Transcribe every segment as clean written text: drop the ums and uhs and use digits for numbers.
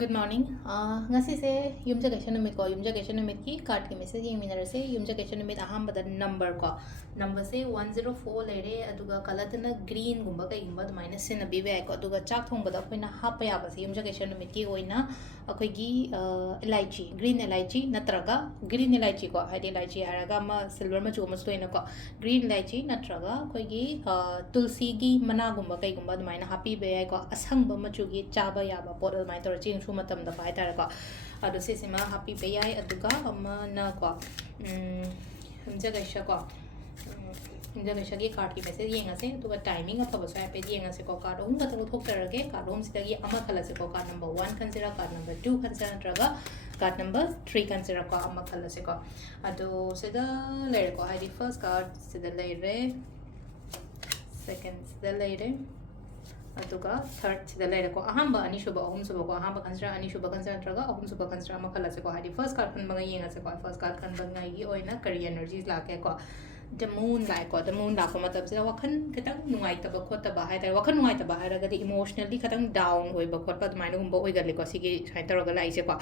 Good morning. Ngasi se yumjagation numit ko yumjagation numit ki card ki message yeng minara se yumjagation numit aham bada number ko number se 104 lere aduga kalatna green gumba kai gumba dumaina se na bibe ko aduga chak thong bada koina hapa ya base yumjagation numit ki oina akoi gi elaichi green elaichi natraga green elaichi ko haidi elaichi haraga ma silver ma chu ma stoina ko green elaichi natraga akoi gi tulsi gi mana gumba kai gumba dumaina happy be ko asang ba ma chu gi chaba ya ba pot dumaina tor ching su matam da pai tar ko adu se sima happy be ai aduga ama na ko yumjagaisha ko yumjagaisha gi card ki message yenga se aduga timing afaba sai pe yenga se ko card hum ka tu thok tarage card hum sidagi ama khala se ko card number 1 consider card number 2 consider traga card number 3 consider ko ama khala se ko adu sida lere ko haidi first card sida lere second sida lere aduga third sida lere ko ahamba ani shuba ahum suba ko ahamba consider ani shuba consider traga ahum suba consider ama khala se ko haidi first card kan banga yenga se ko first card kan banga gi oina career energies la ke ko the moon like ko the moon la ko matab se wakhan kitang nungai taba khota ba hai dai wakhan nungai taba hai raga emotionally kitang down hoi ba khot pa maina gum ba oi gal ko sigi sai taraga lai se ko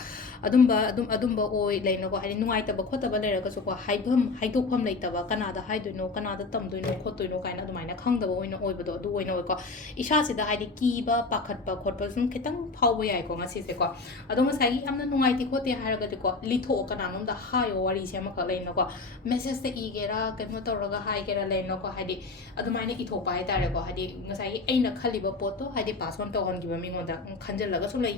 adumba oi leino ko hai nungai taba khota ba le raga so ko haibam haidokpham lai taba kanada haidoino kanada tamdoino khotoino kaina dumaina khangdaba oina oi ba do du oina oi ko isha sida hai ki ba pakhat pa khot pa sum kitang phau ba yai ko ngasi se ko adonga sai amna nungai ti khote hai raga ko litho kana nom da hayo wari se ma ka leino ko message te igera kan तौरगा हाइगेरा लेनो को हाइदि अदुमाइने इथोपा हाइ तारे को हाइदि ngasai aina khaliba poto हाइदि pass on तो हन गिबा मिंगोदा खंजलगा सुम लै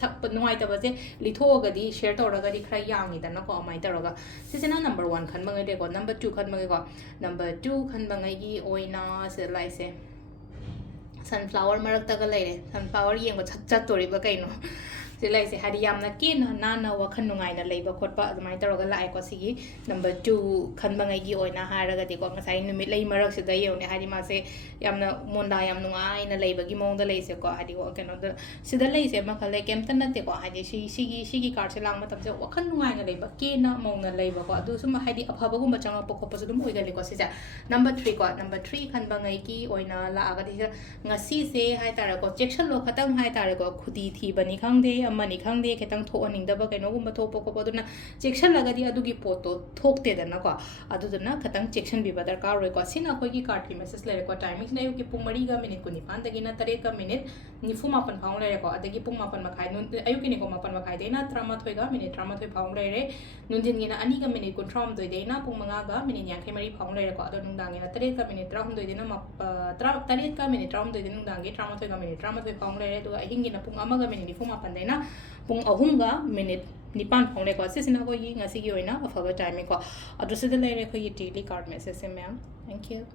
थप नुवाइ तबा जे लिथोगदी शेयर तौरगदी खरा यांगी दना को अमाइ तौरगा सिजना नंबर 1 खन मंगे दे को नंबर 2 खन मंगे को नंबर 2 खन मंगे gi oina se laise sunflower marak taga leire sunflower yengba chat toriba kaino se laise hari yamna ke na na wakhan nungai na leiba khotpa adumai taraga lai ko sigi number 2 khan bangai gi oina haraga de ko ngasai numit lei marak se da yone hari ma se yamna monda yam nungai na leiba gi mong da leise ko hari ko keno da sida leise ma khale kem tan na te ko hari sigi card se lang matam se wakhan nungai na leiba ke na mong na leiba ko adu sum hari afaba gum changa po ko pa dum oi gali ko se ja number 3 ko number 3 khan bangai gi oina la aga de ngasi se hai tara ko chection lo khatang hai tara ko khudi thi bani khang de amani khangde ketang tho aning daba kaino gumba tho po ko boduna section lagadi adugi poto thokte dana ko aduduna khatang section bi badar ka roi ko sina koi gi card ki message lere ko timing na yu ki pung mari ga minute kuni pan dagi na tare ka minute ni fu mapan phang lere ko adagi pung mapan makhai nun ayu ki ni ko mapan makhai de na trama thoi ga minute trama thoi phang lere nun din gi na ani ga minute kun tram doi de na pung manga ga minute yang khai mari phang lere ko adu nung dang gi na tare ka minute tram doi de na tare ka minute tram doi de nung dang gi trama thoi ga minute trama thoi phang lere du ahingi na pung ama ga minute ni fu mapan de na pung ahumga minute nipan phongle ko sisina ko yi ngasi gi oina afaba time ko adrese de lere ko yi daily card message se ma'am thank you